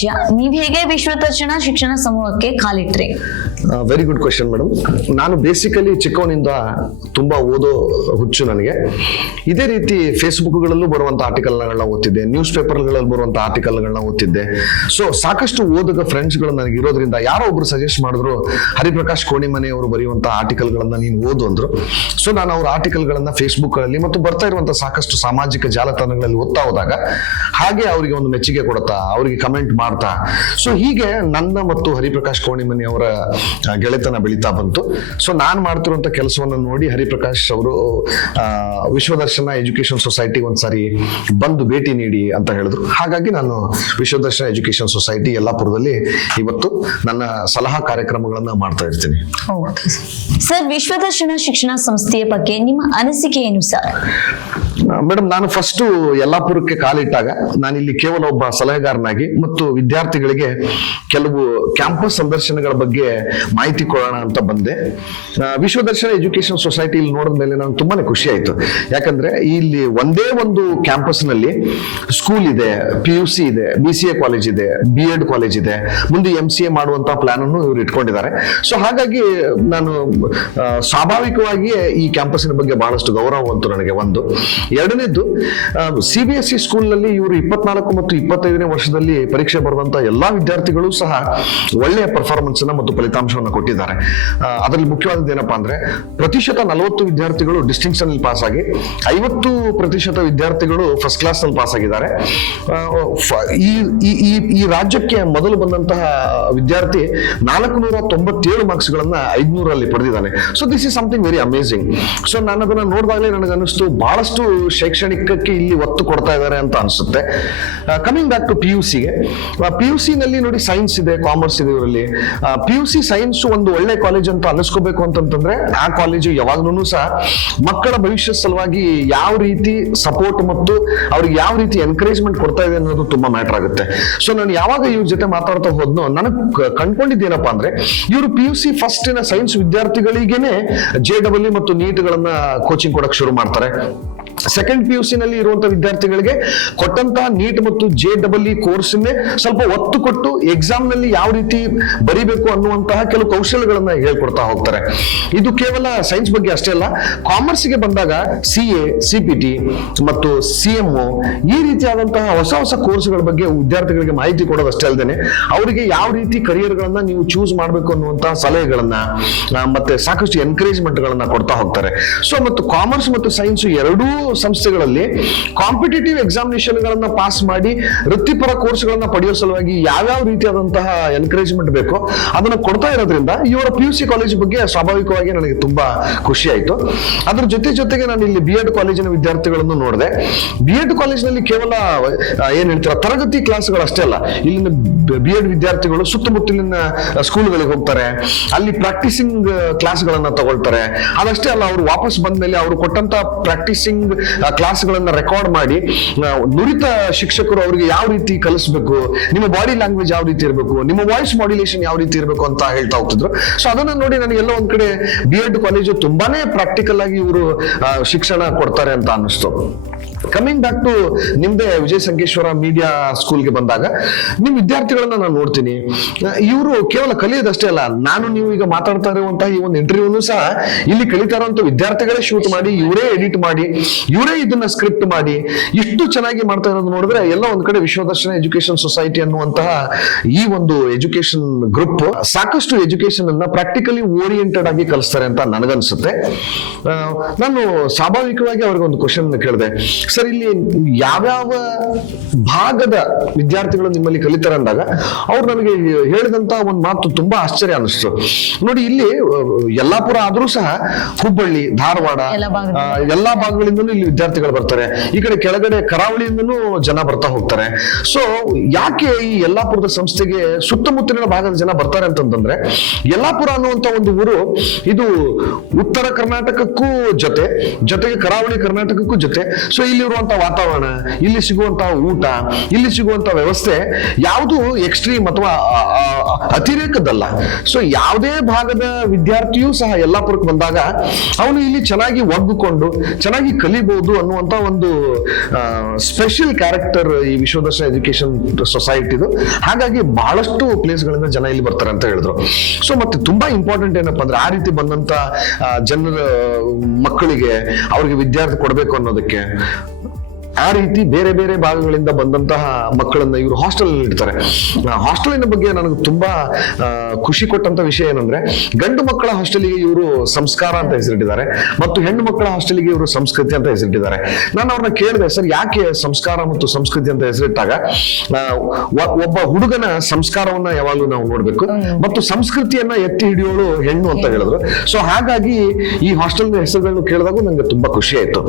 ರಾಜ್ಯ. ನೀವ್ ಹೇಗೆ ವಿಶ್ವ ದರ್ಶನ ಶಿಕ್ಷಣ ಸಮೂಹಕ್ಕೆ ಕಾಲಿಟ್ರಿ? Very good question madam. ನಾನು ಬೇಸಿಕಲಿ ಚಿಕ್ಕವನಿಂದ ತುಂಬಾ ಓದೋ ಹುಚ್ಚು ನನಗೆ. ಇದೇ ರೀತಿ ಫೇಸ್ಬುಕ್ಗಳಲ್ಲೂ ಬರುವಂತ ಆರ್ಟಿಕಲ್ಗಳನ್ನ ಓದ್ತಿದ್ದೆ, ನ್ಯೂಸ್ ಪೇಪರ್ಗಳಲ್ಲಿ ಬರುವಂತ ಆರ್ಟಿಕಲ್ಗಳನ್ನ ಓದ್ತಿದ್ದೆ. ಸೊ ಸಾಕಷ್ಟು ಓದದ ಫ್ರೆಂಡ್ಸ್ಗಳು ನನಗೆ ಇರೋದ್ರಿಂದ ಯಾರೋ ಒಬ್ರು ಸಜೆಸ್ಟ್ ಮಾಡಿದ್ರು, ಹರಿಪ್ರಕಾಶ್ ಕೋಣಿಮನೆ ಅವರು ಬರೆಯುವಂತ ಆರ್ಟಿಕಲ್ಗಳನ್ನ ನೀನು ಓದು ಅಂದ್ರು. ಸೊ ನಾನು ಅವ್ರ ಆರ್ಟಿಕಲ್ಗಳನ್ನ ಫೇಸ್ಬುಕ್ ಅಲ್ಲಿ ಮತ್ತು ಬರ್ತಾ ಇರುವಂತ ಸಾಕಷ್ಟು ಸಾಮಾಜಿಕ ಜಾಲತಾಣಗಳಲ್ಲಿ ಓದ್ತಾ ಹೋದಾಗ ಹಾಗೆ ಅವರಿಗೆ ಒಂದು ಮೆಚ್ಚುಗೆ ಕೊಡುತ್ತಾ, ಅವರಿಗೆ ಕಮೆಂಟ್ ಮಾಡ್ತಾ, ಸೊ ಹೀಗೆ ನನ್ನ ಮತ್ತು ಹರಿಪ್ರಕಾಶ್ ಕೋಣಿಮನೆ ಅವರ ಗೆಳೆತನ ಬೆಳೀತಾ ಬಂತು. ಸೊ ನಾನು ಮಾಡ್ತಿರುವಂತ ಕೆಲಸವನ್ನು ನೋಡಿ ಹರಿಪ್ರಕಾಶ್ ಅವರು ವಿಶ್ವದರ್ಶನ ಎಜುಕೇಶನ್ ಸೊಸೈಟಿ ಒಂದ್ಸಾರಿ ಬಂದು ಭೇಟಿ ನೀಡಿ ಅಂತ ಹೇಳಿದ್ರು. ಹಾಗಾಗಿ ನಾನು ವಿಶ್ವದರ್ಶನ ಎಜುಕೇಶನ್ ಸೊಸೈಟಿ ಯಲ್ಲಾಪುರದಲ್ಲಿ ಇವತ್ತು ನನ್ನ ಸಲಹಾ ಕಾರ್ಯಕ್ರಮಗಳನ್ನ ಮಾಡ್ತಾ ಇರ್ತೀನಿ. ಸರ್, ವಿಶ್ವದರ್ಶನ ಶಿಕ್ಷಣ ಸಂಸ್ಥೆಯ ಬಗ್ಗೆ ನಿಮ್ಮ ಅನಿಸಿಕೆ ಏನು ಸರ್? ಮೇಡಮ್, ನಾನು ಫಸ್ಟ್ ಯಲ್ಲಾಪುರಕ್ಕೆ ಕಾಲಿಟ್ಟಾಗ ನಾನಿಲ್ಲಿ ಕೇವಲ ಒಬ್ಬ ಸಲಹೆಗಾರನಾಗಿ ಮತ್ತು ವಿದ್ಯಾರ್ಥಿಗಳಿಗೆ ಕೆಲವು ಕ್ಯಾಂಪಸ್ ಸಂದರ್ಶನಗಳ ಬಗ್ಗೆ ಮಾಹಿತಿ ಕೊಡೋಣ ಅಂತ ಬಂದೆ. ವಿಶ್ವದರ್ಶನ ಎಜುಕೇಶನ್ ಸೊಸೈಟಿ ಇಲ್ಲಿ ನೋಡಿದ ಮೇಲೆ ನಾನು ತುಂಬಾನೇ ಖುಷಿ ಆಯ್ತು. ಯಾಕಂದ್ರೆ ಇಲ್ಲಿ ಒಂದೇ ಒಂದು ಕ್ಯಾಂಪಸ್ ನಲ್ಲಿ ಸ್ಕೂಲ್ ಇದೆ, PUC ಇದೆ, BCA ಕಾಲೇಜ್ ಇದೆ, B.Ed ಕಾಲೇಜ್ ಇದೆ, ಮುಂದೆ MCA ಮಾಡುವಂತ ಪ್ಲಾನ್ ಅನ್ನು ಇವರು ಇಟ್ಕೊಂಡಿದ್ದಾರೆ. ಸೊ ಹಾಗಾಗಿ ನಾನು ಸ್ವಾಭಾವಿಕವಾಗಿಯೇ ಈ ಕ್ಯಾಂಪಸ್ಸಿನ ಬಗ್ಗೆ ಬಹಳಷ್ಟು ಗೌರವ ಬಂತು ನನಗೆ. ಒಂದು ಎರಡನೇದ್ದು, CBSE ಸ್ಕೂಲ್ ನಲ್ಲಿ ಇವರು 24 ಮತ್ತು 25ನೇ ವರ್ಷದಲ್ಲಿ ಪರೀಕ್ಷೆ ಬರೆದಂತ ಎಲ್ಲಾ ವಿದ್ಯಾರ್ಥಿಗಳು ಸಹ ಒಳ್ಳೆಯ ಪರ್ಫಾರ್ಮೆನ್ಸ್ ಮತ್ತು ಫಲಿತಾಂಶವನ್ನು ಕೊಟ್ಟಿದ್ದಾರೆ. ಅದರಲ್ಲಿ ಮುಖ್ಯವಾದದ್ದು ಏನಪ್ಪಾ ಅಂದ್ರೆ, ಪ್ರತಿಶತ 40 ವಿದ್ಯಾರ್ಥಿಗಳು ಡಿಸ್ಟಿಂಕ್ಷನ್ ಅಲ್ಲಿ ಪಾಸ್ ಆಗಿ 50% ವಿದ್ಯಾರ್ಥಿಗಳು ಫಸ್ಟ್ ಕ್ಲಾಸ್ ನಲ್ಲಿ ಪಾಸ್ ಆಗಿದ್ದಾರೆ. ಈ ರಾಜ್ಯಕ್ಕೆ ಮೊದಲು ಬಂದಂತಹ ವಿದ್ಯಾರ್ಥಿ 497 ಮಾರ್ಕ್ಸ್ ಗಳನ್ನ 500ರಲ್ಲಿ ಪಡೆದಿದ್ದಾನೆ. So this is something very amazing. So ನಾನು ಅದನ್ನ ನೋಡಿದಾಗಲೇ ನನಗೆ ಅನಿಸ್ತು, ಬಹಳಷ್ಟು ಶೈಕ್ಷಣಿಕಕ್ಕೆ ಇಲ್ಲಿ ಒತ್ತು ಕೊಡ್ತಾ ಇದ್ದಾರೆ ಅಂತ ಅನಿಸುತ್ತೆ. ಕಮಿಂಗ್ ಬ್ಯಾಕ್ ಟು PUCಗೆ, PUC ನಲ್ಲಿ ನೋಡಿ ಸೈನ್ಸ್ ಇದೆ, ಕಾಮರ್ಸ್ ಇದೆ. ಇವರಲ್ಲಿ PUC ಸೈನ್ಸ್ ಒಂದು ಒಳ್ಳೆ ಕಾಲೇಜ್ ಅಂತ ಅನಿಸ್ಕೋಬೇಕು ಅಂತಂದ್ರೆ ಆ ಕಾಲೇಜು ಯಾವಾಗ್ಲೂ ಸಹ ಮಕ್ಕಳ ಭವಿಷ್ಯ ಸಲುವಾಗಿ ಯಾವ ರೀತಿ ಸಪೋರ್ಟ್ ಮತ್ತು ಅವ್ರಿಗೆ ಯಾವ ರೀತಿ ಎನ್ಕರೇಜ್ಮೆಂಟ್ ಕೊಡ್ತಾ ಇದೆ ಅನ್ನೋದು ತುಂಬಾ ಮ್ಯಾಟರ್ ಆಗುತ್ತೆ. ಸೊ ನಾನು ಯಾವಾಗ ಇವ್ರ ಜೊತೆ ಮಾತಾಡ್ತಾ ಹೋದ್ನೋ ನನಗೆ ಕಂಡ್ಕೊಂಡಿದ್ದೇನಪ್ಪಾ ಅಂದ್ರೆ, ಇವರು PUC ಫಸ್ಟ್ ಸೈನ್ಸ್ ವಿದ್ಯಾರ್ಥಿಗಳಿಗೇನೆ JEE ಮತ್ತು NEET ಗಳನ್ನ ಕೋಚಿಂಗ್ ಕೊಡಕ್ ಶುರು ಮಾಡ್ತಾರೆ. ಸೆಕೆಂಡ್ PUC ನಲ್ಲಿ ಇರುವಂತಹ ವಿದ್ಯಾರ್ಥಿಗಳಿಗೆ ಕೊಟ್ಟಂತಹ NEET ಮತ್ತು JEE ಕೋರ್ಸ್ನೇ ಸ್ವಲ್ಪ ಒತ್ತು ಕೊಟ್ಟು ಎಕ್ಸಾಮ್ ನಲ್ಲಿ ಯಾವ ರೀತಿ ಬರಿಬೇಕು ಅನ್ನುವಂತಹ ಕೆಲವು ಕೌಶಲ್ಯಗಳನ್ನ ಹೇಳ್ಕೊಡ್ತಾ ಹೋಗ್ತಾರೆ. ಇದು ಕೇವಲ ಸೈನ್ಸ್ ಬಗ್ಗೆ ಅಷ್ಟೇ ಅಲ್ಲ, ಕಾಮರ್ಸ್ಗೆ ಬಂದಾಗ CA, CPT ಮತ್ತು CMO ಈ ರೀತಿಯಾದಂತಹ ಹೊಸ ಹೊಸ ಕೋರ್ಸ್ಗಳ ಬಗ್ಗೆ ವಿದ್ಯಾರ್ಥಿಗಳಿಗೆ ಮಾಹಿತಿ ಕೊಡೋದಷ್ಟೇ ಅಲ್ಲದೆ ಅವರಿಗೆ ಯಾವ ರೀತಿ ಕರಿಯರ್ ಗಳನ್ನ ನೀವು ಚೂಸ್ ಮಾಡಬೇಕು ಅನ್ನುವಂತಹ ಸಲಹೆಗಳನ್ನ ಮತ್ತೆ ಸಾಕಷ್ಟು ಎನ್ಕರೇಜ್ಮೆಂಟ್ ಗಳನ್ನ ಕೊಡ್ತಾ ಹೋಗ್ತಾರೆ. ಸೊ ಮತ್ತು ಕಾಮರ್ಸ್ ಮತ್ತು ಸೈನ್ಸ್ ಎರಡೂ ಸಂಸ್ಥೆಗಳಲ್ಲಿ ಕಾಂಪಿಟೇಟಿವ್ ಎಕ್ಸಾಮಿನೇಷನ್ ಗಳನ್ನ ಪಾಸ್ ಮಾಡಿ ವೃತ್ತಿಪರ ಕೋರ್ಸ್ ಗಳನ್ನ ಪಡೆಯುವ ಸಲುವಾಗಿ ಯಾವ್ಯಾವ ರೀತಿಯಾದಂತಹ ಎನ್ಕರೇಜ್ಮೆಂಟ್ ಬೇಕೋ ಅದನ್ನ ಕೊಡ್ತಾ ಇರೋದ್ರಿಂದ ಇವರ PUC ಕಾಲೇಜ್ ಬಗ್ಗೆ ಸ್ವಾಭಾವಿಕವಾಗಿ ನನಗೆ ತುಂಬಾ ಖುಷಿ ಆಯ್ತು. ಅದ್ರ ಜೊತೆಗೆ ನಾನು ಇಲ್ಲಿ B.Ed ಕಾಲೇಜಿನ ವಿದ್ಯಾರ್ಥಿಗಳನ್ನು ನೋಡಿದೆ. B.Ed ಕಾಲೇಜಿನಲ್ಲಿ ಕೇವಲ ಏನ್ ಹೇಳ್ತೀರಾ ತರಗತಿ ಕ್ಲಾಸ್ಗಳು ಅಷ್ಟೇ ಅಲ್ಲ, ಇಲ್ಲಿನ B.Ed ವಿದ್ಯಾರ್ಥಿಗಳು ಸುತ್ತಮುತ್ತಲಿನ ಸ್ಕೂಲ್ಗಳಿಗೆ ಹೋಗ್ತಾರೆ, ಅಲ್ಲಿ ಪ್ರಾಕ್ಟೀಸಿಂಗ್ ಕ್ಲಾಸ್ಗಳನ್ನ ತಗೊಳ್ತಾರೆ. ಅದಷ್ಟೇ ಅಲ್ಲ, ಅವರು ವಾಪಸ್ ಬಂದ ಮೇಲೆ ಅವರು ಕೊಟ್ಟಂತ ಪ್ರಾಕ್ಟೀಸಿಂಗ್ ಕ್ಲಾಸ್ಗಳನ್ನ ರೆಕಾರ್ಡ್ ಮಾಡಿ ನುರಿತ ಶಿಕ್ಷಕರು ಅವರಿಗೆ ಯಾವ ರೀತಿ ಕಲಿಸ್ಬೇಕು, ನಿಮ್ಮ ಬಾಡಿ ಲ್ಯಾಂಗ್ವೇಜ್ ಯಾವ ರೀತಿ ಇರಬೇಕು, ನಿಮ್ಮ ವಾಯ್ಸ್ ಮಾಡ್ಯುಲೇಷನ್ ಯಾವ ರೀತಿ ಇರಬೇಕು ಅಂತ ಹೇಳ್ತಾ ಹೋಗ್ತಿದ್ರು. ಸೊ ಅದನ್ನ ನೋಡಿ ನನಗೆಲ್ಲ ಒಂದ್ ಕಡೆ B.Ed ಕಾಲೇಜು ತುಂಬಾನೇ ಪ್ರಾಕ್ಟಿಕಲ್ ಆಗಿ ಇವರು ಶಿಕ್ಷಣ ಕೊಡ್ತಾರೆ ಅಂತ ಅನ್ನಿಸ್ತು. ಕಮಿಂಗ್ ಬ್ಯಾಕ್ ಟು ನಿಮ್ದೇ ವಿಜಯ ಸಂಕೇಶ್ವರ ಮೀಡಿಯಾ ಸ್ಕೂಲ್ಗೆ ಬಂದಾಗ ನಿಮ್ ವಿದ್ಯಾರ್ಥಿಗಳನ್ನ ನಾನು ನೋಡ್ತೀನಿ. ಇವರು ಕೇವಲ ಕಲಿಯೋದಷ್ಟೇ ಅಲ್ಲ, ನಾನು ನೀವು ಈಗ ಮಾತಾಡ್ತಾ ಇರುವಂತಹ ಈ ಒಂದು ಇಂಟರ್ವ್ಯೂನು ಸಹ ಇಲ್ಲಿ ಕಲಿತಾ ಇರುವಂತ ವಿದ್ಯಾರ್ಥಿಗಳೇ ಶೂಟ್ ಮಾಡಿ, ಇವರೇ ಎಡಿಟ್ ಮಾಡಿ, ಇವರೇ ಇದನ್ನ ಸ್ಕ್ರಿಪ್ಟ್ ಮಾಡಿ ಇಷ್ಟು ಚೆನ್ನಾಗಿ ಮಾಡ್ತಾ ಇರೋದು ನೋಡಿದ್ರೆ ಎಲ್ಲ ಒಂದ್ ಕಡೆ ವಿಶ್ವದರ್ಶನ ಎಜುಕೇಶನ್ ಸೊಸೈಟಿ ಅನ್ನುವಂತಹ ಈ ಒಂದು ಎಜುಕೇಶನ್ ಗ್ರೂಪ್ ಸಾಕಷ್ಟು ಎಜುಕೇಶನ್ ಅನ್ನ ಪ್ರಾಕ್ಟಿಕಲಿ ಓರಿಯೆಂಟೆಡ್ ಆಗಿ ಕಲಿಸ್ತಾರೆ ಅಂತ ನನಗನ್ಸುತ್ತೆ. ನಾನು ಸ್ವಾಭಾವಿಕವಾಗಿ ಅವ್ರಿಗೆ ಒಂದು ಕ್ವಶನ್ ಕೇಳಿದೆ, ಸರ್ ಇಲ್ಲಿ ಯಾವ್ಯಾವ ಭಾಗದ ವಿದ್ಯಾರ್ಥಿಗಳು ನಿಮ್ಮಲ್ಲಿ ಕಲಿತಾರೆ ಅಂದಾಗ ಅವ್ರು ನನಗೆ ಹೇಳಿದಂತ ಒಂದು ಮಾತು ತುಂಬಾ ಆಶ್ಚರ್ಯ ಅನಿಸ್ತು. ನೋಡಿ, ಇಲ್ಲಿ ಯಲ್ಲಾಪುರ ಆದ್ರೂ ಸಹ ಹುಬ್ಬಳ್ಳಿ, ಧಾರವಾಡ ಎಲ್ಲಾ ಭಾಗಗಳಿಂದಲೂ ಇಲ್ಲಿ ವಿದ್ಯಾರ್ಥಿಗಳು ಬರ್ತಾರೆ. ಈ ಕಡೆ ಕೆಳಗಡೆ ಕರಾವಳಿಯಿಂದನೂ ಜನ ಬರ್ತಾ ಹೋಗ್ತಾರೆ. ಸೊ ಯಾಕೆ ಈ ಯಲ್ಲಾಪುರದ ಸಂಸ್ಥೆಗೆ ಸುತ್ತಮುತ್ತಲಿನ ಭಾಗದ ಜನ ಬರ್ತಾರೆ ಅಂತಂದ್ರೆ, ಯಲ್ಲಾಪುರ ಅನ್ನುವಂತ ಒಂದು ಊರು ಇದು ಉತ್ತರ ಕರ್ನಾಟಕಕ್ಕೂ ಜೊತೆಗೆ ಕರಾವಳಿ ಕರ್ನಾಟಕಕ್ಕೂ ಜೊತೆ. ಸೊ ಇಲ್ಲಿ ಇಲ್ಲಿರುವಂತಹ ವಾತಾವರಣ, ಇಲ್ಲಿ ಸಿಗುವಂತಹ ಊಟ, ಇಲ್ಲಿ ಸಿಗುವಂತಹ ವ್ಯವಸ್ಥೆ ಯಾವುದು ಎಕ್ಸ್ಟ್ರೀಮ್ ಅಥವಾ ಅತಿರೇಕದಲ್ಲ. ಸೊ ಯಾವುದೇ ಭಾಗದ ವಿದ್ಯಾರ್ಥಿಯೂ ಸಹ ಯಲ್ಲಾಪುರಕ್ಕೆ ಬಂದಾಗ ಅವನು ಇಲ್ಲಿ ಚೆನ್ನಾಗಿ ಒಗ್ಗಿಕೊಂಡು ಚೆನ್ನಾಗಿ ಕಲಿಬಹುದು ಅನ್ನುವಂತ ಒಂದು ಸ್ಪೆಷಲ್ ಕ್ಯಾರೆಕ್ಟರ್ ಈ ವಿಶ್ವದರ್ಶನ ಎಜುಕೇಶನ್ ಸೊಸೈಟಿದು. ಹಾಗಾಗಿ ಬಹಳಷ್ಟು ಪ್ಲೇಸ್ ಗಳಿಂದ ಜನ ಇಲ್ಲಿ ಬರ್ತಾರೆ ಅಂತ ಹೇಳಿದ್ರು. ಸೊ ಮತ್ತೆ ತುಂಬಾ ಇಂಪಾರ್ಟೆಂಟ್ ಏನಪ್ಪಾ ಅಂದ್ರೆ, ಆ ರೀತಿ ಬಂದಂತ ಜನರ ಮಕ್ಕಳಿಗೆ ಅವ್ರಿಗೆ ವಿದ್ಯಾರ್ಥಿ ಕೊಡಬೇಕು ಅನ್ನೋದಕ್ಕೆ ಆ ರೀತಿ ಬೇರೆ ಬೇರೆ ಭಾಗಗಳಿಂದ ಬಂದಂತಹ ಮಕ್ಕಳನ್ನ ಇವರು ಹಾಸ್ಟೆಲ್ ಇಡ್ತಾರೆ. ಹಾಸ್ಟೆಲಿನ ಬಗ್ಗೆ ನನಗೆ ತುಂಬಾ ಖುಷಿ ಕೊಟ್ಟಂತ ವಿಷಯ ಏನಂದ್ರೆ, ಗಂಡು ಮಕ್ಕಳ ಹಾಸ್ಟೆಲಿಗೆ ಇವರು ಸಂಸ್ಕಾರ ಅಂತ ಹೆಸರಿಟ್ಟಿದ್ದಾರೆ ಮತ್ತು ಹೆಣ್ಣು ಮಕ್ಕಳ ಹಾಸ್ಟೆಲಿಗೆ ಇವರು ಸಂಸ್ಕೃತಿ ಅಂತ ಹೆಸರಿಟ್ಟಿದ್ದಾರೆ. ನಾನು ಅವ್ರನ್ನ ಕೇಳಿದೆ, ಸರ್ ಯಾಕೆ ಸಂಸ್ಕಾರ ಮತ್ತು ಸಂಸ್ಕೃತಿ ಅಂತ ಹೆಸರಿಟ್ಟಾಗ ಒಬ್ಬ ಹುಡುಗನ ಸಂಸ್ಕಾರವನ್ನ ಯಾವಾಗಲೂ ನಾವು ನೋಡ್ಬೇಕು ಮತ್ತು ಸಂಸ್ಕೃತಿಯನ್ನ ಎತ್ತಿ ಹಿಡಿಯೋಳು ಹೆಣ್ಣು ಅಂತ ಹೇಳಿದ್ರು. ಸೊ ಹಾಗಾಗಿ ಈ ಹಾಸ್ಟೆಲ್ ಹೆಸರುಗಳನ್ನು ಕೇಳಿದಾಗ ನಂಗೆ ತುಂಬಾ ಖುಷಿ ಆಯ್ತು.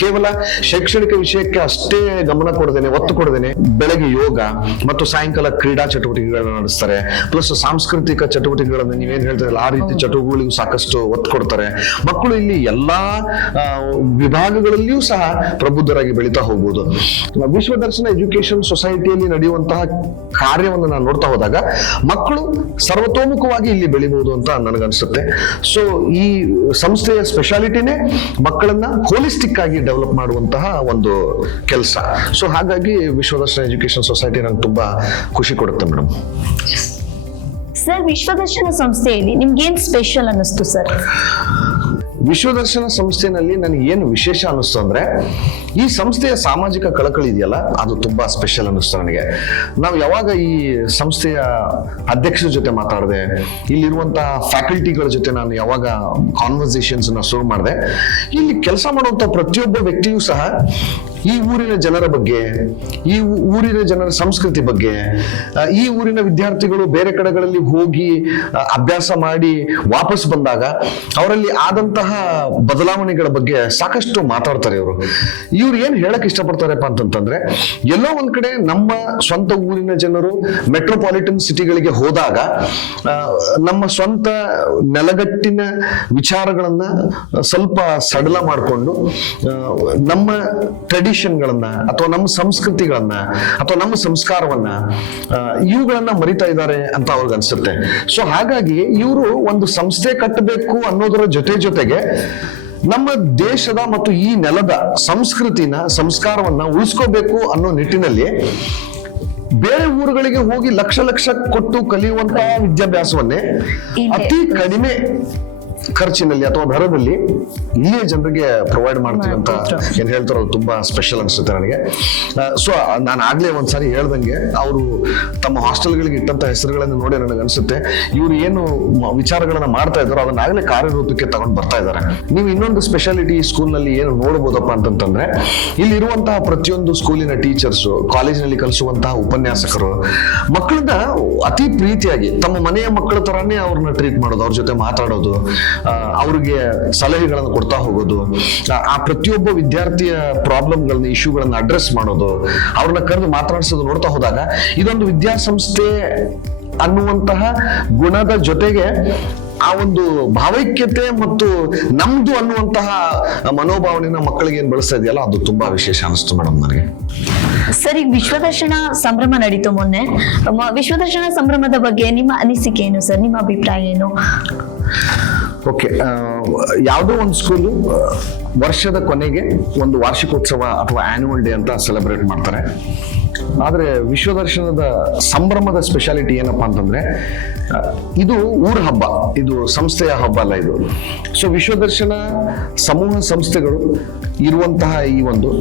ಕೇವಲ ಶೈಕ್ಷಣಿಕ ವಿಷಯಕ್ಕೆ ಅಷ್ಟೇ ಗಮನ ಕೊಡದೇನೆ, ಒತ್ತು ಕೊಡದೇನೆ, ಬೆಳಗ್ಗೆ ಯೋಗ ಮತ್ತು ಸಾಯಂಕಾಲ ಕ್ರೀಡಾ ಚಟುವಟಿಕೆಗಳನ್ನ ನಡೆಸ್ತಾರೆ. ಪ್ಲಸ್ ಸಾಂಸ್ಕೃತಿಕ ಚಟುವಟಿಕೆಗಳನ್ನ ನೀವೇನ್ ಹೇಳ್ತಾರಲ್ಲ ಆ ರೀತಿ ಚಟುವಟಿಕೆಗಳಿಗೂ ಸಾಕಷ್ಟು ಒತ್ತು ಕೊಡ್ತಾರೆ. ಮಕ್ಕಳು ಇಲ್ಲಿ ಎಲ್ಲಾ ವಿಭಾಗಗಳಲ್ಲಿಯೂ ಸಹ ಪ್ರಬುದ್ಧರಾಗಿ ಬೆಳೀತಾ ಹೋಗ್ಬೋದು. ವಿಶ್ವದರ್ಶನ ಎಜುಕೇಶನ್ ಸೊಸೈಟಿಯಲ್ಲಿ ನಡೆಯುವಂತಹ ಕಾರ್ಯವನ್ನು ನಾನು ನೋಡ್ತಾ ಹೋದಾಗ ಮಕ್ಕಳು ಸರ್ವತೋಮುಖವಾಗಿ ಇಲ್ಲಿ ಬೆಳಿಬಹುದು ಅಂತ ನನಗನ್ಸುತ್ತೆ. ಸೊ ಈ ಸಂಸ್ಥೆಯ ಸ್ಪೆಷಾಲಿಟಿನೇ ಮಕ್ಕಳನ್ನ ಹೋಲಿಸ್ಟಿಕ್ ಆಗಿ ಡೆವಲಪ್ ಮಾಡುವಂತಹ ಒಂದು ಕೆಲಸ. ಸೊ ಹಾಗಾಗಿ ವಿಶ್ವದರ್ಶನ ಎಜುಕೇಶನ್ ಸೊಸೈಟಿ ನಂಗೆ ತುಂಬಾ ಖುಷಿ ಕೊಡುತ್ತೆ ಮೇಡಮ್. ಸರ್, ವಿಶ್ವದರ್ಶನ ಸಂಸ್ಥೆಯಲ್ಲಿ ನಿಮ್ಗೆ ಏನ್ ಸ್ಪೆಷಲ್ ಅನ್ನಿಸ್ತು ಸರ್? ವಿಶ್ವದರ್ಶನ ಸಂಸ್ಥೆನಲ್ಲಿ ನನಗೆ ಏನು ವಿಶೇಷ ಅನ್ನಿಸ್ತು ಅಂದ್ರೆ, ಈ ಸಂಸ್ಥೆಯ ಸಾಮಾಜಿಕ ಕಳಕಳಿ ಇದೆಯಲ್ಲ, ಅದು ತುಂಬಾ ಸ್ಪೆಷಲ್ ಅನ್ನಿಸ್ತು ನನಗೆ. ನಾವು ಯಾವಾಗ ಈ ಸಂಸ್ಥೆಯ ಅಧ್ಯಕ್ಷರ ಜೊತೆ ಮಾತಾಡಿದೆ, ಇಲ್ಲಿರುವಂತಹ ಫ್ಯಾಕಲ್ಟಿಗಳ ಜೊತೆ ನಾನು ಯಾವಾಗ ಕಾನ್ವರ್ಸೇಷನ್ಸ್ ಶುರು ಮಾಡಿದೆ, ಇಲ್ಲಿ ಕೆಲಸ ಮಾಡುವಂತ ಪ್ರತಿಯೊಬ್ಬ ವ್ಯಕ್ತಿಯೂ ಸಹ ಈ ಊರಿನ ಜನರ ಬಗ್ಗೆ, ಈ ಊರಿನ ಜನರ ಸಂಸ್ಕೃತಿ ಬಗ್ಗೆ, ಈ ಊರಿನ ವಿದ್ಯಾರ್ಥಿಗಳು ಬೇರೆ ಕಡೆಗಳಲ್ಲಿ ಹೋಗಿ ಅಭ್ಯಾಸ ಮಾಡಿ ವಾಪಸ್ ಬಂದಾಗ ಅವರಲ್ಲಿ ಆದಂತಹ ಬದಲಾವಣೆಗಳ ಬಗ್ಗೆ ಸಾಕಷ್ಟು ಮಾತಾಡ್ತಾರೆ. ಇವ್ರು ಏನ್ ಹೇಳಕ್ ಇಷ್ಟಪಡ್ತಾರಪ್ಪ ಅಂತಂತಂದ್ರೆ, ಎಲ್ಲೋ ಒಂದ್ ಕಡೆ ನಮ್ಮ ಸ್ವಂತ ಊರಿನ ಜನರು ಮೆಟ್ರೋಪಾಲಿಟನ್ ಸಿಟಿಗಳಿಗೆ ಹೋದಾಗ ನಮ್ಮ ಸ್ವಂತ ನೆಲಗಟ್ಟಿನ ವಿಚಾರಗಳನ್ನ ಸ್ವಲ್ಪ ಸಡಲ ಮಾಡಿಕೊಂಡು ನಮ್ಮ ಟ್ರೆಡಿಷನ್ಗಳನ್ನ ಅಥವಾ ನಮ್ಮ ಸಂಸ್ಕೃತಿಗಳನ್ನ ಅಥವಾ ನಮ್ಮ ಸಂಸ್ಕಾರವನ್ನ ಇವುಗಳನ್ನ ಮರಿತಾ ಇದ್ದಾರೆ ಅಂತ ಅವ್ರಿಗೆ ಅನ್ಸುತ್ತೆ. ಸೊ ಹಾಗಾಗಿ ಇವರು ಒಂದು ಸಂಸ್ಥೆ ಕಟ್ಟಬೇಕು ಅನ್ನೋದರ ಜೊತೆಗೆ ನಮ್ಮ ದೇಶದ ಮತ್ತು ಈ ನೆಲದ ಸಂಸ್ಕೃತಿನ ಸಂಸ್ಕಾರವನ್ನ ಉಳಿಸ್ಕೋಬೇಕು ಅನ್ನೋ ನಿಟ್ಟಿನಲ್ಲಿ ಬೇರೆ ಊರುಗಳಿಗೆ ಹೋಗಿ ಲಕ್ಷ ಕೊಟ್ಟು ಕಲಿಯುವಂತಹ ವಿದ್ಯಾಭ್ಯಾಸವನ್ನೇ ಅತಿ ಕಡಿಮೆ ಖರ್ಚಿನಲ್ಲಿ ಅಥವಾ ದರದಲ್ಲಿ ಇಲ್ಲಿಯ ಜನರಿಗೆ ಪ್ರೊವೈಡ್ ಮಾಡ್ತೀವಿ ಅಂತ ಏನ್ ಹೇಳ್ತಾರೋ ತುಂಬಾ ಸ್ಪೆಷಲ್ ಅನ್ಸುತ್ತೆ ನನಗೆ. ಸೊ ನಾನು ಆಗ್ಲೇ ಒಂದ್ಸಾರಿ ಹೇಳ್ದಂಗೆ ಅವರು ತಮ್ಮ ಹಾಸ್ಟೆಲ್ಗಳಿಗೆ ಇಟ್ಟಂತ ಹೆಸರುಗಳನ್ನು ನೋಡಿ ನನಗೆ ಅನ್ಸುತ್ತೆ ಇವ್ರು ಏನು ವಿಚಾರಗಳನ್ನ ಮಾಡ್ತಾ ಇದ್ದಾರೋ ಅದನ್ನಾಗ್ಲೇ ಕಾರ್ಯರೂಪಕ್ಕೆ ತಗೊಂಡು ಬರ್ತಾ ಇದ್ದಾರೆ. ನೀವು ಇನ್ನೊಂದು ಸ್ಪೆಷಾಲಿಟಿ ಈ ಸ್ಕೂಲ್ ನಲ್ಲಿ ಏನು ನೋಡಬಹುದಪ್ಪ ಅಂತಂತಂದ್ರೆ, ಇಲ್ಲಿ ಇರುವಂತಹ ಪ್ರತಿಯೊಂದು ಸ್ಕೂಲಿನ ಟೀಚರ್ಸು, ಕಾಲೇಜಿನಲ್ಲಿ ಕಲಿಸುವಂತಹ ಉಪನ್ಯಾಸಕರು ಮಕ್ಕಳನ್ನ ಅತಿ ಪ್ರೀತಿಯಾಗಿ ತಮ್ಮ ಮನೆಯ ಮಕ್ಕಳ ತರಾನೇ ಅವ್ರನ್ನ ಟ್ರೀಟ್ ಮಾಡೋದು, ಅವ್ರ ಜೊತೆ ಮಾತಾಡೋದು, ಅವ್ರಿಗೆ ಸಲಹೆಗಳನ್ನು ಕೊಡ್ತಾ ಹೋಗೋದು, ಆ ಪ್ರತಿಯೊಬ್ಬ ವಿದ್ಯಾರ್ಥಿಯ ಪ್ರಾಬ್ಲಮ್ಗಳನ್ನ, ಇಶ್ಯೂಗಳನ್ನ ಅಡ್ರೆಸ್ ಮಾಡೋದು, ಅವ್ರನ್ನ ಕರೆದು ಮಾತನಾಡಿಸೋದು ನೋಡ್ತಾ ಹೋದಾಗ ಇದೊಂದು ವಿದ್ಯಾಸಂಸ್ಥೆ ಅನ್ನುವಂತಹ ಗುಣದ ಜೊತೆಗೆ ಆ ಒಂದು ಭಾವೈಕ್ಯತೆ ಮತ್ತು ನಮ್ದು ಅನ್ನುವಂತಹ ಮನೋಭಾವನೆನ ಮಕ್ಕಳಿಗೆ ಏನ್ ಬೆಳೆಸ್ತಾ ಇದೆಯಲ್ಲ, ಅದು ತುಂಬಾ ವಿಶೇಷ ಅನಿಸ್ತು ಮೇಡಮ್ ನನಗೆ. ಸರ್, ಈಗ ವಿಶ್ವದರ್ಶನ ಸಂಭ್ರಮ ನಡೀತು ಮೊನ್ನೆ. ವಿಶ್ವದರ್ಶನ ಸಂಭ್ರಮದ ಬಗ್ಗೆ ನಿಮ್ಮ ಅನಿಸಿಕೆ ಏನು ಸರ್? ನಿಮ್ಮ ಅಭಿಪ್ರಾಯ ಏನು? ಓಕೆ, ಯಾವುದೋ ಒಂದು ಸ್ಕೂಲು ವರ್ಷದ ಕೊನೆಗೆ ಒಂದು ವಾರ್ಷಿಕೋತ್ಸವ ಅಥವಾ ಆನ್ಯುವಲ್ ಡೇ ಅಂತ ಸೆಲೆಬ್ರೇಟ್ ಮಾಡ್ತಾರೆ. ಆದ್ರೆ ವಿಶ್ವದರ್ಶನದ ಸಂಭ್ರಮದ ಸ್ಪೆಷಾಲಿಟಿ ಏನಪ್ಪಾ ಅಂತಂದ್ರೆ, ಇದು ಊರ ಹಬ್ಬ, ಇದು ಸಂಸ್ಥೆಯ ಹಬ್ಬ ಅಲ್ಲ ಇದು. ಸೊ ವಿಶ್ವದರ್ಶನ ಸಮೂಹ ಸಂಸ್ಥೆಗಳು ಇರುವಂತಹ ಈ ಒಂದು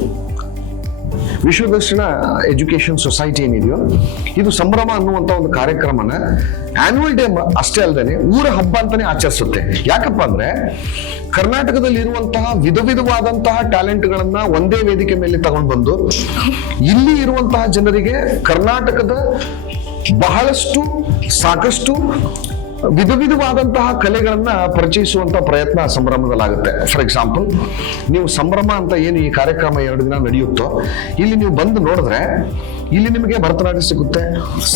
ವಿಶ್ವದರ್ಶನ ಎಜುಕೇಶನ್ ಸೊಸೈಟಿ ಏನಿದೆಯೋ, ಇದು ಸಂಭ್ರಮ ಅನ್ನುವಂತ ಒಂದು ಕಾರ್ಯಕ್ರಮನ ಆನ್ಯುವಲ್ ಡೇ ಅಷ್ಟೇ ಅಲ್ಲದೆ ಊರ ಹಬ್ಬ ಅಂತಾನೆ ಆಚರಿಸುತ್ತೆ. ಯಾಕಪ್ಪ ಅಂದ್ರೆ, ಕರ್ನಾಟಕದಲ್ಲಿ ಇರುವಂತಹ ವಿಧವಾದಂತಹ ಟ್ಯಾಲೆಂಟ್ಗಳನ್ನ ಒಂದೇ ವೇದಿಕೆ ಮೇಲೆ ತಗೊಂಡು ಬಂದು ಇಲ್ಲಿ ಇರುವಂತಹ ಜನರಿಗೆ ಕರ್ನಾಟಕದ ಬಹಳಷ್ಟು ಸಾಕಷ್ಟು ವಿಧವಾದಂತಹ ಕಲೆಗಳನ್ನ ಪರಿಚಯಿಸುವಂತ ಪ್ರಯತ್ನ ಸಂಭ್ರಮದಲ್ಲಾಗುತ್ತೆ. ಫಾರ್ ಎಕ್ಸಾಂಪಲ್, ನೀವು ಸಂಭ್ರಮ ಅಂತ ಏನು ಈ ಕಾರ್ಯಕ್ರಮ 2 ದಿನ ನಡೆಯುತ್ತೋ, ಇಲ್ಲಿ ನೀವು ಬಂದು ನೋಡಿದ್ರೆ ಇಲ್ಲಿ ನಿಮಗೆ ಭರತನಾಟ್ಯ ಸಿಗುತ್ತೆ,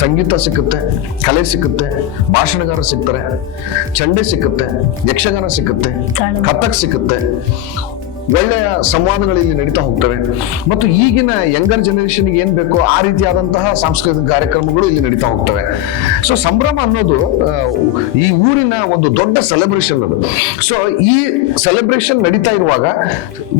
ಸಂಗೀತ ಸಿಕ್ಕುತ್ತೆ, ಕಲೆ ಸಿಕ್ಕುತ್ತೆ, ಭಾಷಣಗಾರ ಸಿಗ್ತಾರೆ, ಚಂಡೆ ಸಿಕ್ಕುತ್ತೆ, ಯಕ್ಷಗಾನ ಸಿಕ್ಕುತ್ತೆ, ಕಥಕ್ ಸಿಕ್ಕುತ್ತೆ, ಒಳ್ಳೆಯ ಸಂವಾದಗಳು ಇಲ್ಲಿ ನಡೀತಾ ಹೋಗ್ತವೆ ಮತ್ತು ಈಗಿನ ಯಂಗರ್ ಜನರೇಷನ್ಗೆ ಏನ್ ಬೇಕೋ ಆ ರೀತಿಯಾದಂತಹ ಸಾಂಸ್ಕೃತಿಕ ಕಾರ್ಯಕ್ರಮಗಳು ಇಲ್ಲಿ ನಡೀತಾ ಹೋಗ್ತವೆ. ಸೊ ಸಂಭ್ರಮ ಅನ್ನೋದು ಈ ಊರಿನ ಒಂದು ದೊಡ್ಡ ಸೆಲೆಬ್ರೇಷನ್ ಅದು. ಸೊ ಈ ಸೆಲೆಬ್ರೇಷನ್ ನಡೀತಾ ಇರುವಾಗ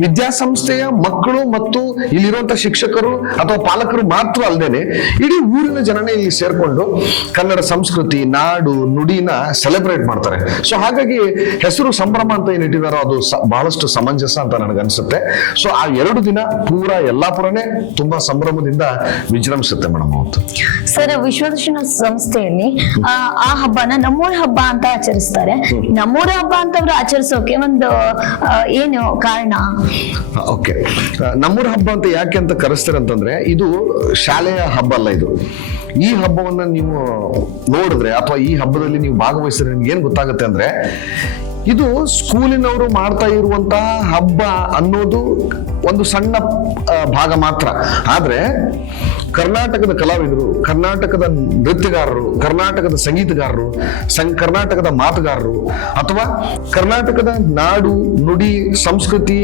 ವಿದ್ಯಾಸಂಸ್ಥೆಯ ಮಕ್ಕಳು ಮತ್ತು ಇಲ್ಲಿರುವಂತಹ ಶಿಕ್ಷಕರು ಅಥವಾ ಪಾಲಕರು ಮಾತ್ರ ಅಲ್ಲದೇನೆ ಇಡೀ ಊರಿನ ಜನನೇ ಇಲ್ಲಿ ಸೇರ್ಕೊಂಡು ಕನ್ನಡ ಸಂಸ್ಕೃತಿ, ನಾಡು, ನುಡಿನ ಸೆಲೆಬ್ರೇಟ್ ಮಾಡ್ತಾರೆ. ಸೊ ಹಾಗಾಗಿ ಹೆಸರು ಸಂಭ್ರಮ ಅಂತ ಏನ್ ಇಟ್ಟಿದಾರೋ ಅದು ಬಹಳಷ್ಟು ಸಮಂಜಸ ಅಂತ ನನಗನ್ಸುತ್ತೆ. ಸೊ ಆ 2 ದಿನ ಪೂರ ಯಲ್ಲಾಪುರನೇ ತುಂಬಾ ಸಂಭ್ರಮದಿಂದ ವಿಜೃಂಭಿಸುತ್ತೆ ಮೇಡಮ್. ಅವತ್ತು ಸರ್, ವಿಶ್ವದರ್ಶನ ಸಂಸ್ಥೆಯಲ್ಲಿ ಆ ಹಬ್ಬನ ನಮ್ಮೂರ ಹಬ್ಬ ಅಂತ ಆಚರಿಸ್ತಾರೆ. ನಮ್ಮೂರ ಹಬ್ಬ ಅಂತ ಅವ್ರು ಆಚರಿಸೋಕೆ ಒಂದು ಏನು ಕಾರಣ? ಓಕೆ, ನಮ್ಮೂರ ಹಬ್ಬ ಅಂತ ಯಾಕೆ ಅಂತ ಕರೆಸ್ತಾರೆ ಅಂತಂದ್ರೆ ಇದು ಶಾಲೆಯ ಹಬ್ಬ ಅಲ್ಲ. ಇದು ಈ ಹಬ್ಬವನ್ನ ನೀವು ನೋಡಿದ್ರೆ ಅಥವಾ ಈ ಹಬ್ಬದಲ್ಲಿ ನೀವು ಭಾಗವಹಿಸಿದ್ರೆ ನಿಮ್ಗೆ ಏನ್ ಗೊತ್ತಾಗುತ್ತೆ ಅಂದ್ರೆ ಇದು ಸ್ಕೂಲಿನವರು ಮಾಡ್ತಾ ಇರುವಂತಹ ಹಬ್ಬ ಅನ್ನೋದು ಒಂದು ಸಣ್ಣ ಭಾಗ ಮಾತ್ರ. ಆದ್ರೆ ಕರ್ನಾಟಕದ ಕಲಾವಿದರು, ಕರ್ನಾಟಕದ ನೃತ್ಯಗಾರರು, ಕರ್ನಾಟಕದ ಸಂಗೀತಗಾರರು, ಕರ್ನಾಟಕದ ಮಾತುಗಾರರು ಅಥವಾ ಕರ್ನಾಟಕದ ನಾಡು, ನುಡಿ, ಸಂಸ್ಕೃತಿ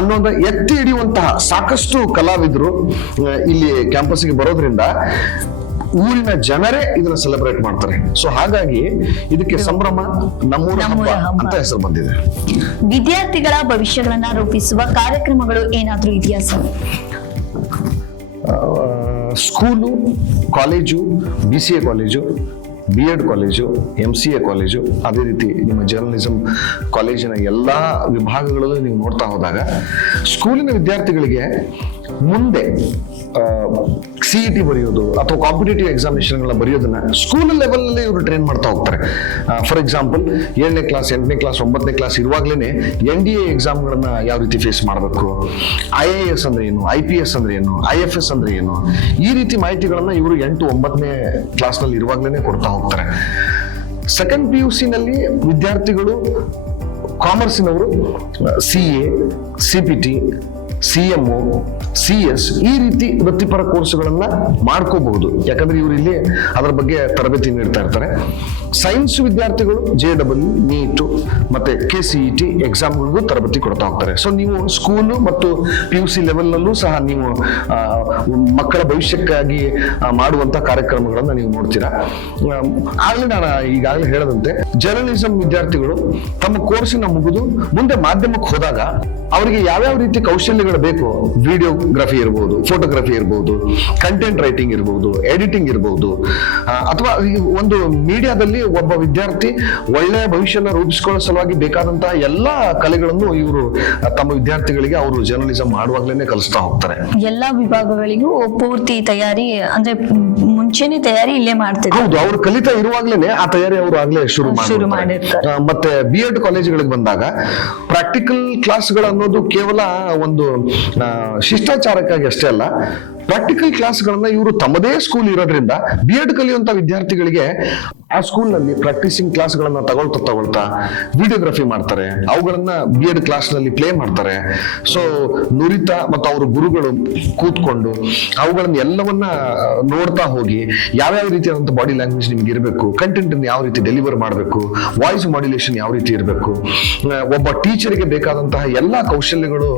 ಅನ್ನೋದ ಎತ್ತಿ ಹಿಡಿಯುವಂತಹ ಸಾಕಷ್ಟು ಕಲಾವಿದರು ಇಲ್ಲಿ ಕ್ಯಾಂಪಸ್ಗೆ ಬರೋದ್ರಿಂದ ಊರಿನ ಜನರೇ ಇದನ್ನ ಸೆಲೆಬ್ರೇಟ್ ಮಾಡ್ತಾರೆ. ಸೊ ಹಾಗಾಗಿ ಇದಕ್ಕೆ ಸಂಭ್ರಮ ನಮ್ಮೂರ ಹಬ್ಬ ಅಂತ ಹೆಸರು ಬಂದಿದೆ. ವಿದ್ಯಾರ್ಥಿಗಳ ಭವಿಷ್ಯಗಳನ್ನ ರೂಪಿಸುವ ಕಾರ್ಯಕ್ರಮಗಳು ಏನಾದ್ರೂ ಇದೆಯಾ sir? School, college, BCA college, B.Ed college, MCA college, ಅದೇ ರೀತಿ ನಿಮ್ಮ ಜರ್ನಲಿಸಂ ಕಾಲೇಜಿನ ಎಲ್ಲ ವಿಭಾಗಗಳಲ್ಲೂ ನೀವು ನೋಡ್ತಾ ಹೋದಾಗ ಸ್ಕೂಲಿನ ವಿದ್ಯಾರ್ಥಿಗಳಿಗೆ ಮುಂದೆ CET ಬರೆಯೋದು ಅಥವಾ ಕಾಂಪಿಟೇಟಿವ್ ಎಕ್ಸಾಮಿನೇಷನ್ಗಳನ್ನ ಬರೆಯೋದನ್ನ ಸ್ಕೂಲ್ ಲೆವೆಲ್ ನಲ್ಲಿ ಇವರು ಟ್ರೈನ್ ಮಾಡ್ತಾ ಹೋಗ್ತಾರೆ. ಫಾರ್ ಎಕ್ಸಾಂಪಲ್ 7ನೇ ಕ್ಲಾಸ್, 8ನೇ ಕ್ಲಾಸ್, 9ನೇ ಕ್ಲಾಸ್ ಇರುವಾಗ್ಲೇನೆ NDA ಎಕ್ಸಾಮ್ಗಳನ್ನ ಯಾವ ರೀತಿ ಫೇಸ್ ಮಾಡಬೇಕು, IAS ಅಂದ್ರೆ ಏನು, IPS ಅಂದ್ರೆ ಏನು, IFS ಅಂದ್ರೆ ಏನು, ಈ ರೀತಿ ಮಾಹಿತಿಗಳನ್ನ ಇವರು 8, 9ನೇ ಕ್ಲಾಸ್ ನಲ್ಲಿ ಇರುವಾಗ್ಲೇನೆ ಕೊಡ್ತಾ ಹೋಗ್ತಾರೆ. ಸೆಕೆಂಡ್ PUC ನಲ್ಲಿ ವಿದ್ಯಾರ್ಥಿಗಳು ಕಾಮರ್ಸಿನವರು CA, CPT, CMO, CS ಈ ರೀತಿ ವೃತ್ತಿಪರ ಕೋರ್ಸ್ಗಳನ್ನ ಮಾಡ್ಕೋಬಹುದು. ಯಾಕಂದ್ರೆ ಇವರು ಇಲ್ಲಿ ಅದರ ಬಗ್ಗೆ ತರಬೇತಿ ನೀಡ್ತಾ ಇರ್ತಾರೆ. ಸೈನ್ಸ್ ವಿದ್ಯಾರ್ಥಿಗಳು JEE, NEET ಮತ್ತೆ KCET ಎಕ್ಸಾಮ್ಗಳಿಗೂ ತರಬೇತಿ ಕೊಡ್ತಾ ಹೋಗ್ತಾರೆ. ಸೊ ನೀವು ಸ್ಕೂಲು ಮತ್ತು PUC ಲೆವೆಲ್ ನಲ್ಲೂ ಸಹ ನೀವು ಮಕ್ಕಳ ಭವಿಷ್ಯಕ್ಕಾಗಿ ಮಾಡುವಂತ ಕಾರ್ಯಕ್ರಮಗಳನ್ನ ನೀವು ನೋಡ್ತೀರಾ. ನಾನು ಈಗಾಗಲೇ ಹೇಳದಂತೆ ಜರ್ನಲಿಸಂ ವಿದ್ಯಾರ್ಥಿಗಳು ತಮ್ಮ ಕೋರ್ಸಿನ ಮುಗಿದು ಮುಂದೆ ಮಾಧ್ಯಮಕ್ಕೆ ಹೋದಾಗ ಅವರಿಗೆ ಯಾವ್ಯಾವ ರೀತಿ ಕೌಶಲ್ಯಗಳು ಬೇಕು, ವಿಡಿಯೋಗ್ರಫಿ ಇರ್ಬೋದು, ಫೋಟೋಗ್ರಫಿ ಇರ್ಬೋದು, ಕಂಟೆಂಟ್ ರೈಟಿಂಗ್ ಇರ್ಬೋದು, ಎಡಿಟಿಂಗ್ ಇರ್ಬೋದು, ಅಥವಾ ಒಂದು ಮೀಡಿಯಾದಲ್ಲಿ ಒಬ್ಬ ವಿದ್ಯಾರ್ಥಿ ಒಳ್ಳೆಯ ಭವಿಷ್ಯನ ರೂಪಿಸಿಕೊಳ್ಳೋ ಸಲುವಾಗಿ ಬೇಕಾದಂತಹ ಎಲ್ಲಾ ಕಲೆಗಳನ್ನು ಇವರು ತಮ್ಮ ವಿದ್ಯಾರ್ಥಿಗಳಿಗೆ ಅವರು ಜರ್ನಲಿಸಂ ಮಾಡುವಾಗ್ಲೇನೆ ಕಲಿಸ್ತಾ ಹೋಗ್ತಾರೆ. ಎಲ್ಲಾ ವಿಭಾಗಗಳಿಗೂ ಪೂರ್ತಿ ತಯಾರಿ ಅಂದ್ರೆ ಮುಂಚೆನೆ ತಯಾರಿ ಇಲ್ಲೇ ಮಾಡ್ತಿದ್ರು. ಹೌದು, ಅವರು ಕಲಿತಾ ಇರುವಾಗ್ಲೇನೆ ಆ ತಯಾರಿ ಅವರು ಆಗ್ಲೇ ಶುರು ಮಾಡಿರ್ತಾರೆ. ಮತ್ತೆ B.Ed ಕಾಲೇಜುಗಳಿಗೆ ಬಂದಾಗ ಪ್ರಾಕ್ಟಿಕಲ್ ಕ್ಲಾಸ್ಗಳು ಅನ್ನೋದು ಕೇವಲ ಒಂದು ಶಿಷ್ಟಾಚಾರಕ್ಕಾಗಿ ಅಷ್ಟೇ ಅಲ್ಲ, ಪ್ರಾಕ್ಟಿಕಲ್ ಕ್ಲಾಸ್ಗಳನ್ನ ಇವರು ತಮ್ಮದೇ ಸ್ಕೂಲ್ ಇರೋದ್ರಿಂದ B.Ed ಕಲಿಯುವಂತ ವಿದ್ಯಾರ್ಥಿಗಳಿಗೆ ಆ ಸ್ಕೂಲ್ ನಲ್ಲಿ ಪ್ರಾಕ್ಟೀಸಿಂಗ್ ಕ್ಲಾಸ್ಗಳನ್ನ ತಗೊಳ್ತಾ ವಿಡಿಯೋಗ್ರಫಿ ಮಾಡ್ತಾರೆ. ಅವುಗಳನ್ನ B.Ed ಕ್ಲಾಸ್ ನಲ್ಲಿ ಪ್ಲೇ ಮಾಡ್ತಾರೆ. ಸೊ ನುರಿತ ಮತ್ತು ಅವರ ಗುರುಗಳು ಕೂತ್ಕೊಂಡು ಅವುಗಳನ್ನ ಎಲ್ಲವನ್ನ ನೋಡ್ತಾ ಹೋಗಿ ಯಾವ್ಯಾವ ರೀತಿಯಾದಂತ ಬಾಡಿ ಲ್ಯಾಂಗ್ವೇಜ್ ನಿಮ್ಗೆ ಇರಬೇಕು, ಕಂಟೆಂಟ್ ಅನ್ನು ಯಾವ ರೀತಿ ಡೆಲಿವರ್ ಮಾಡಬೇಕು, ವಾಯ್ಸ್ ಮಾಡ್ಯುಲೇಷನ್ ಯಾವ ರೀತಿ ಇರಬೇಕು, ಒಬ್ಬ ಟೀಚರ್ಗೆ ಬೇಕಾದಂತಹ ಎಲ್ಲಾ ಕೌಶಲ್ಯಗಳು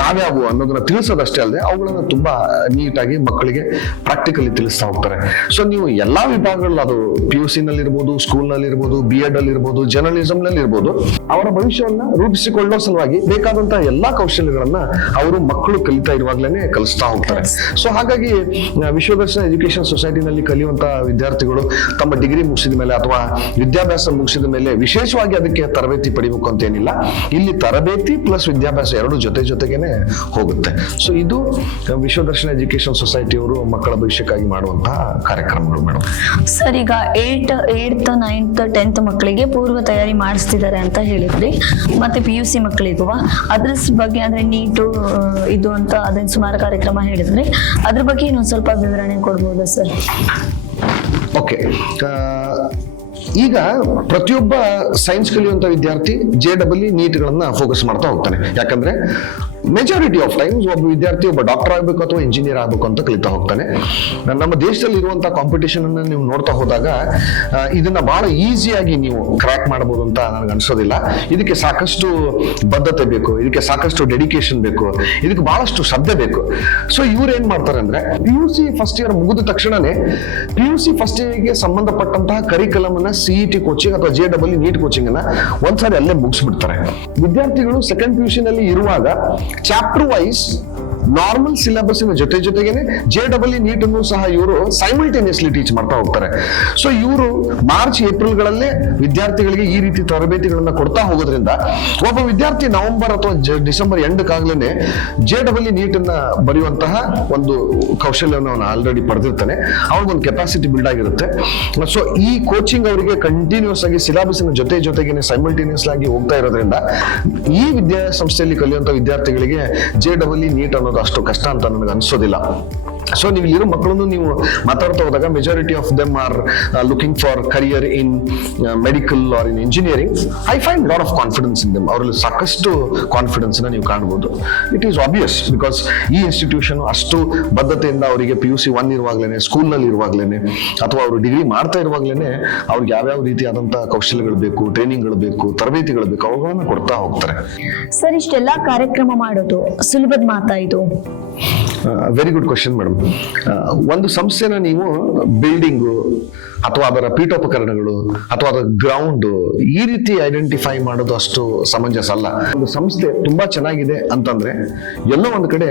ಯಾವ್ಯಾವು ಅನ್ನೋದನ್ನ ತಿಳಿಸೋದಷ್ಟೇ ಅಲ್ಲದೆ ಅವುಗಳನ್ನ ತುಂಬಾ ನೀಟಾಗಿ ಮಕ್ಕಳಿಗೆ ಪ್ರಾಕ್ಟಿಕಲಿ ತಿಳಿಸ್ತಾ ಹೋಗ್ತಾರೆ. ಸೊ ನೀವು ಎಲ್ಲಾ ವಿಭಾಗಗಳು, ಅದು PUC ನಲ್ಲಿ ಇರ್ಬೋದು, ಸ್ಕೂಲ್ ನಲ್ಲಿ ಇರ್ಬೋದು, B.Ed ಅಲ್ಲಿ ಇರ್ಬೋದು, ಜರ್ನಲಿಸಂ ನಲ್ಲಿ ಇರ್ಬೋದು, ಅವರ ಭವಿಷ್ಯವನ್ನ ರೂಪಿಸಿಕೊಳ್ಳೋ ಸಲುವಾಗಿ ಬೇಕಾದಂತಹ ಎಲ್ಲಾ ಕೌಶಲ್ಯಗಳನ್ನ ಅವರು ಮಕ್ಕಳು ಕಲಿತಾ ಇರುವಾಗ್ಲೇನೆ ಕಲಿಸ್ತಾ ಹೋಗ್ತಾರೆ. ಸೊ ಹಾಗಾಗಿ ವಿಶ್ವದರ್ಶನ ಎಜುಕೇಶನ್ ಸೊಸೈಟಿನಲ್ಲಿ ಕಲಿಯುವಂತಹ ವಿದ್ಯಾರ್ಥಿಗಳು ತಮ್ಮ ಡಿಗ್ರಿ ಮುಗಿಸಿದ ಮೇಲೆ ಅಥವಾ ವಿದ್ಯಾಭ್ಯಾಸ ಮುಗಿಸಿದ ಮೇಲೆ ವಿಶೇಷವಾಗಿ ಅದಕ್ಕೆ ತರಬೇತಿ ಪಡಿಬೇಕು ಅಂತ ಏನಿಲ್ಲ. ಇಲ್ಲಿ ತರಬೇತಿ ಪ್ಲಸ್ ವಿದ್ಯಾಭ್ಯಾಸ ಎರಡು ಜೊತೆಗೇನೆ ಹೋಗುತ್ತೆ. ಸೊ ಇದು ವಿಶ್ವದರ್ಶನ ಎಜುಕೇಶನ್ ಸೊಸೈಟಿಯವರು ಮಕ್ಕಳ ಭವಿಷ್ಯಕ್ಕಾಗಿ ಮಾಡುವಂತಹ ಕಾರ್ಯಕ್ರಮಗಳು ಮೇಡಮ್. ಸರ್, ಈಗ 8th 9th 10th ಮಕ್ಕಳಿಗೆ ಪೂರ್ವ ತಯಾರಿ ಮಾಡಿಸ್ತಿದ್ದಾರೆ ಅಂತ ಹೇಳಿದ್ರಿ, ಮತ್ತೆ PUC ಮಕ್ಕಳಿಗೂ ಅದ್ರ ಬಗ್ಗೆ ಅಂದ್ರೆ ನೀಟು ಇದು ಅಂತ ಅದನ್ನ ಸುಮಾರು ಕಾರ್ಯಕ್ರಮ ಹೇಳಿದ್ರಿ, ಅದ್ರ ಬಗ್ಗೆ ಇನ್ನೊಂದು ಸ್ವಲ್ಪ ವಿವರಣೆ ಕೊಡ್ಬೋದಾ ಸರ್? ಓಕೆ, ಈಗ ಪ್ರತಿಯೊಬ್ಬ ಸೈನ್ಸ್ ಕಲಿಯುವಂತ ವಿದ್ಯಾರ್ಥಿ JEE, NEET ಗಳನ್ನ ಫೋಕಸ್ ಮಾಡ್ತಾ ಹೋಗ್ತಾನೆ. ಯಾಕಂದ್ರೆ ಮೆಜಾರಿಟಿ ಆಫ್ ಟೈಮ್ಸ್ ಒಬ್ಬ ವಿದ್ಯಾರ್ಥಿ ಒಬ್ಬ ಡಾಕ್ಟರ್ ಆಗ್ಬೇಕು ಅಥವಾ ಇಂಜಿನಿಯರ್ ಆಗ್ಬೇಕು ಅಂತ ಕಲಿತಾ ಹೋಗ್ತಾನೆ. ನಮ್ಮ ದೇಶದಲ್ಲಿ ಇರುವಂತಹ ಕಾಂಪಿಟೇಷನ್ ಅನ್ನ ನೀವು ನೋಡ್ತಾ ಹೋದಾಗ ಇದನ್ನ ಬಹಳ ಈಸಿಯಾಗಿ ನೀವು ಕ್ರ್ಯಾಕ್ ಮಾಡಬಹುದು ಅಂತ ನನಗೆ ಅನ್ಸೋದಿಲ್ಲ. ಇದಕ್ಕೆ ಸಾಕಷ್ಟು ಬದ್ಧತೆ ಬೇಕು, ಇದಕ್ಕೆ ಸಾಕಷ್ಟು ಡೆಡಿಕೇಶನ್ ಬೇಕು, ಇದಕ್ಕೆ ಬಹಳಷ್ಟು ಶ್ರದ್ಧೆ ಬೇಕು. ಸೊ ಇವ್ರು ಏನ್ ಮಾಡ್ತಾರೆ ಅಂದ್ರೆ PUC ಫಸ್ಟ್ ಇಯರ್ ಮುಗಿದ ತಕ್ಷಣನೇ PUC ಫಸ್ಟ್ ಇಯರ್ಗೆ ಸಂಬಂಧಪಟ್ಟಂತಹ ಕರಿಕಲಮ್ ಅನ್ನ CET ಕೋಚಿಂಗ್ ಅಥವಾ JEE ನೀಟ್ ಕೋಚಿಂಗ್ ಅನ್ನ ಒಂದ್ಸಾರಿ ಅಲ್ಲೇ ಮುಗಿಸ್ಬಿಡ್ತಾರೆ. ವಿದ್ಯಾರ್ಥಿಗಳು ಸೆಕೆಂಡ್ PUC ನಲ್ಲಿ ಇರುವಾಗ ಚಾಪ್ಟರ್ ವೈಸ್ ನಾರ್ಮಲ್ ಸಿಲೆಬಸ್ ಜೊತೆಗೇನೆ JEE ನೀಟ್ ಅನ್ನು ಸಹ ಇವರು ಸೈಮಲ್ಟೇನಿಯಸ್ಲಿ ಟೀಚ್ ಮಾಡ್ತಾ ಹೋಗ್ತಾರೆ. ಸೊ ಇವರು ಮಾರ್ಚ್ ಏಪ್ರಿಲ್ ಗಳಲ್ಲೇ ವಿದ್ಯಾರ್ಥಿಗಳಿಗೆ ಈ ರೀತಿ ತರಬೇತಿಗಳನ್ನ ಕೊಡ್ತಾ ಹೋಗೋದ್ರಿಂದ ಒಬ್ಬ ವಿದ್ಯಾರ್ಥಿ ನವೆಂಬರ್ ಅಥವಾ ಡಿಸೆಂಬರ್ ಎಂಡ್ಗಾಗ್ಲೇನೆ JEE ನೀಟ್ ಅನ್ನ ಬರೆಯುವಂತಹ ಒಂದು ಕೌಶಲ್ಯವನ್ನು ಅವನು ಆಲ್ರೆಡಿ ಪಡೆದಿರ್ತಾನೆ, ಅವ್ರಿಗೊಂದು ಕೆಪಾಸಿಟಿ ಬಿಲ್ಡ್ ಆಗಿರುತ್ತೆ. ಸೊ ಈ ಕೋಚಿಂಗ್ ಅವರಿಗೆ ಕಂಟಿನ್ಯೂಸ್ ಆಗಿ ಸಿಲೆಬಸ್ ಜೊತೆಗೇನೆ ಸೈಮಲ್ಟೇನಿಯಸ್ ಆಗಿ ಹೋಗ್ತಾ ಇರೋದ್ರಿಂದ ಈ ವಿದ್ಯಾಸಂಸ್ಥೆಯಲ್ಲಿ ಕಲಿಯುವಂತ ವಿದ್ಯಾರ್ಥಿಗಳಿಗೆ JEE ನೀಟ್ ಅನ್ನೋದು ಅಷ್ಟು ಕಷ್ಟ ಅಂತ ನನಗೆ ಅನ್ಸೋದಿಲ್ಲ. ಸೊ ನೀವು ಇಲ್ಲಿರೋ ಮಕ್ಕಳನ್ನು ನೀವು ಮಾತಾಡ್ತಾ ಹೋದಾಗ majority of them are looking for career in medical or in engineering. I find lot of confidence in them. ಅವರಲ್ಲಿ ಸಾಕಷ್ಟು ಕಾನ್ಫಿಡೆನ್ಸ್ ನ ನೀವು ಕಾಣಬಹುದು. ಇಟ್ ಈಸ್ ಆಬ್ವಿಯಸ್ ಬಿಕಾಸ್ ಈ ಇನ್ಸ್ಟಿಟ್ಯೂಷನ್ ಅಷ್ಟು ಬದ್ಧತೆಯಿಂದ ಅವರಿಗೆ PUC 1 ಇರುವಾಗ್ಲೇನೆ, ಸ್ಕೂಲ್ ನಲ್ಲಿ ಇರುವಾಗ್ಲೇನೆ ಅಥವಾ ಅವರು ಡಿಗ್ರಿ ಮಾಡ್ತಾ ಇರುವಾಗ್ಲೇನೆ ಅವ್ರಿಗೆ ಯಾವ್ಯಾವ ರೀತಿಯಾದಂತಹ ಕೌಶಲ್ಯಗಳು ಬೇಕು, ಟ್ರೈನಿಂಗ್ಗಳು ಬೇಕು, ತರಬೇತಿಗಳು ಬೇಕು, ಅವುಗಳನ್ನ ಕೊಡ್ತಾ ಹೋಗ್ತಾರೆ. ಸರ್, ಇಷ್ಟೆಲ್ಲಾ ಕಾರ್ಯಕ್ರಮ ಮಾಡೋದು ಸುಲಭದ ಮಾತಾ ಇದು? Very good question madam. ಒಂದು ಸಂಸ್ಥೆನ ನೀವು ಬಿಲ್ಡಿಂಗು ಅಥವಾ ಅದರ ಪೀಠೋಪಕರಣಗಳು ಅಥವಾ ಅದರ ಗ್ರೌಂಡ್ ಈ ರೀತಿ ಐಡೆಂಟಿಫೈ ಮಾಡೋದು ಅಷ್ಟು ಸಮಂಜಸ ಅಲ್ಲ. ಒಂದು ಸಂಸ್ಥೆ ತುಂಬಾ ಚೆನ್ನಾಗಿದೆ ಅಂತಂದ್ರೆ ಎಲ್ಲೋ ಒಂದು ಕಡೆ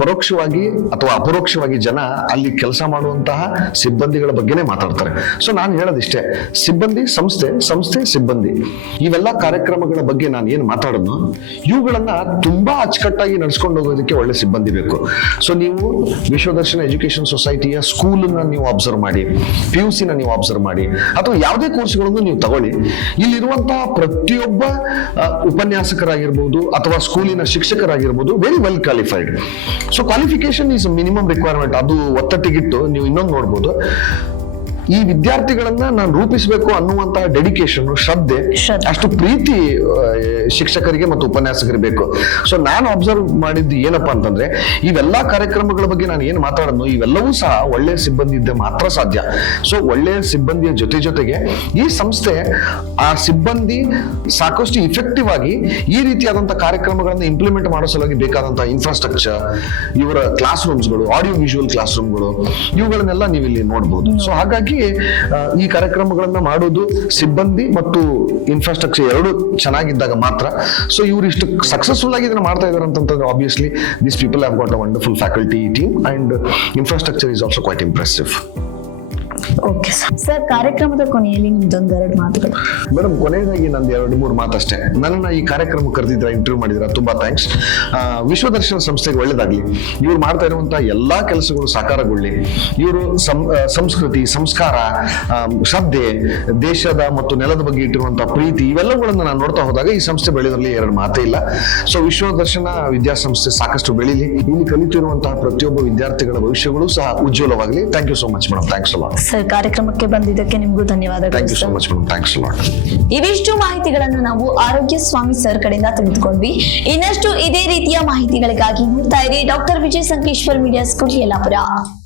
ಪರೋಕ್ಷವಾಗಿ ಅಥವಾ ಅಪರೋಕ್ಷವಾಗಿ ಜನ ಅಲ್ಲಿ ಕೆಲಸ ಮಾಡುವಂತಹ ಸಿಬ್ಬಂದಿಗಳ ಬಗ್ಗೆನೇ ಮಾತಾಡ್ತಾರೆ. ಸೊ ನಾನು ಹೇಳೋದಿಷ್ಟೇ, ಸಿಬ್ಬಂದಿ, ಸಂಸ್ಥೆ ಸಿಬ್ಬಂದಿ, ಇವೆಲ್ಲ ಕಾರ್ಯಕ್ರಮಗಳ ಬಗ್ಗೆ ನಾನು ಏನ್ ಮಾತಾಡೋದು, ಇವುಗಳನ್ನ ತುಂಬಾ ಅಚ್ಚುಕಟ್ಟಾಗಿ ನಡ್ಸ್ಕೊಂಡು ಹೋಗೋದಕ್ಕೆ ಒಳ್ಳೆ ಸಿಬ್ಬಂದಿ ಬೇಕು. ಸೊ ನೀವು ವಿಶ್ವದರ್ಶನ ಎಜುಕೇಶನ್ ಸೊಸೈಟಿಯ ಸ್ಕೂಲ್ ನೀವು ಅಬ್ಸರ್ವ್ ಮಾಡಿ, PUC ನೀವು ಅಬ್ಸರ್ವ್ ಮಾಡಿ, ಅಥವಾ ಯಾವುದೇ ಕೋರ್ಸ್ಗಳನ್ನು ನೀವು ತಗೊಳ್ಳಿ, ಇಲ್ಲಿರುವಂತಹ ಪ್ರತಿಯೊಬ್ಬ ಉಪನ್ಯಾಸಕರಾಗಿರ್ಬೋದು ಅಥವಾ ಸ್ಕೂಲಿನ ಶಿಕ್ಷಕರಾಗಿರ್ಬೋದು very well qualified. So qualification is minimum requirement. ಅದು ಒತ್ತಟ್ಟಿಗಿಟ್ಟು ನೀವು ಇನ್ನೊಂದು ನೋಡ್ಬೋದು, ಈ ವಿದ್ಯಾರ್ಥಿಗಳನ್ನ ನಾನು ರೂಪಿಸಬೇಕು ಅನ್ನುವಂತಹ ಡೆಡಿಕೇಶನ್, ಶ್ರದ್ಧೆ, ಅಷ್ಟು ಪ್ರೀತಿ ಶಿಕ್ಷಕರಿಗೆ ಮತ್ತು ಉಪನ್ಯಾಸಕರಿಗೆ ಬೇಕು. ಸೊ ನಾನು ಅಬ್ಸರ್ವ್ ಮಾಡಿದ್ದು ಏನಪ್ಪಾ ಅಂತಂದ್ರೆ, ಇವೆಲ್ಲಾ ಕಾರ್ಯಕ್ರಮಗಳ ಬಗ್ಗೆ ನಾನು ಏನು ಮಾತಾಡೋದು, ಇವೆಲ್ಲವೂ ಸಹ ಒಳ್ಳೆಯ ಸಿಬ್ಬಂದಿ ಇದ್ದರೆ ಮಾತ್ರ ಸಾಧ್ಯ. ಸೊ ಒಳ್ಳೆಯ ಸಿಬ್ಬಂದಿಯ ಜೊತೆಗೆ ಈ ಸಂಸ್ಥೆ ಆ ಸಿಬ್ಬಂದಿ ಸಾಕಷ್ಟು ಇಫೆಕ್ಟಿವ್ ಆಗಿ ಈ ರೀತಿಯಾದಂತಹ ಕಾರ್ಯಕ್ರಮಗಳನ್ನು ಇಂಪ್ಲಿಮೆಂಟ್ ಮಾಡೋ ಸಲುವಾಗಿ ಬೇಕಾದಂತಹ ಇನ್ಫ್ರಾಸ್ಟ್ರಕ್ಚರ್, ಇವರ ಕ್ಲಾಸ್ ರೂಮ್ಸ್ಗಳು, ಆಡಿಯೋ ವಿಜುವಲ್ ಕ್ಲಾಸ್ ರೂಮ್ಗಳು, ಇವುಗಳನ್ನೆಲ್ಲ ನೀವು ಇಲ್ಲಿ ನೋಡಬಹುದು. ಸೊ ಹಾಗಾಗಿ ಈ ಕಾರ್ಯಕ್ರಮಗಳನ್ನ ಮಾಡೋದು ಸಿಬ್ಬಂದಿ ಮತ್ತು ಇನ್ಫ್ರಾಸ್ಟ್ರಕ್ಚರ್ ಎರಡು ಚೆನ್ನಾಗಿದ್ದಾಗ ಮಾತ್ರ. ಸೊ ಇವರು ಇಷ್ಟು ಸಕ್ಸಸ್ಫುಲ್ ಆಗಿ ಇದನ್ನ ಮಾಡ್ತಾ ಇದಾರೆ ಅಂತಂದ್ರೆ obviously this people have got a wonderful faculty team and infrastructure is also quite impressive. Okay sir, ಕಾರ್ಯಕ್ರಮದ ಕೊನೆಯಲ್ಲಿ ನಿಮ್ದೊಂದೆರಡು ಮಾತುಗಳು. ಮೇಡಮ್, ಕೊನೆಯದಾಗಿ ನಂದು 2-3 ಮಾತಷ್ಟೇ. ನನ್ನನ್ನ ಈ ಕಾರ್ಯಕ್ರಮ ಕರೆದಿದ್ರ, ಇಂಟರ್ವ್ಯೂ ಮಾಡಿದ್ರ, ತುಂಬಾ ಥ್ಯಾಂಕ್ಸ್. ವಿಶ್ವದರ್ಶನ ಸಂಸ್ಥೆಗೆ ಒಳ್ಳೇದಾಗ್ಲಿ. ಇವ್ರು ಮಾಡ್ತಾ ಇರುವಂತಹ ಎಲ್ಲಾ ಕೆಲಸಗಳು ಸಾಕಾರಗೊಳ್ಳಿ. ಇವರು ಸಂಸ್ಕೃತಿ, ಸಂಸ್ಕಾರ, ಶ್ರದ್ಧೆ, ದೇಶದ ಮತ್ತು ನೆಲದ ಬಗ್ಗೆ ಇಟ್ಟಿರುವಂತಹ ಪ್ರೀತಿ, ಇವೆಲ್ಲವುಗಳನ್ನ ನಾನು ನೋಡ್ತಾ ಹೋದಾಗ ಈ ಸಂಸ್ಥೆ ಬೆಳೆಯೋದ್ರಲ್ಲಿ ಎರಡು ಮಾತೇ ಇಲ್ಲ. ಸೊ ವಿಶ್ವದರ್ಶನ ವಿದ್ಯಾಸಂಸ್ಥೆ ಸಾಕಷ್ಟು ಬೆಳೀಲಿ. ಇಲ್ಲಿ ಕಲಿತಿರುವಂತಹ ಪ್ರತಿಯೊಬ್ಬ ವಿದ್ಯಾರ್ಥಿಗಳ ಭವಿಷ್ಯಗಳು ಸಹ ಉಜ್ವಲವಾಗಲಿ. Thank you so much madam. Thanks a lot. Sir, ಕಾರ್ಯಕ್ರಮಕ್ಕೆ ಬಂದಿದ್ದಕ್ಕೆ ನಿಮಗೂ ಧನ್ಯವಾದಗಳು. Thank you so much madam. Thanks a lot. ಇವಿಷ್ಟು ಮಾಹಿತಿಗಳನ್ನು ನಾವು ಆರೋಗ್ಯ ಸ್ವಾಮಿ ಸರ್ ಕಡೆಯಿಂದ ತೆಗೆದುಕೊಂಡ್ವಿ. ಇನ್ನಷ್ಟು ಇದೇ ರೀತಿಯ ಮಾಹಿತಿಗಳಿಗಾಗಿ ನೋಡ್ತಾ ಇರಿ ಡಾಕ್ಟರ್ ವಿಜಯ ಸಂಕೇಶ್ವರ್ ಮೀಡಿಯಾ ಸ್ಕೂಲ್ ಯಲ್ಲಾಪುರ.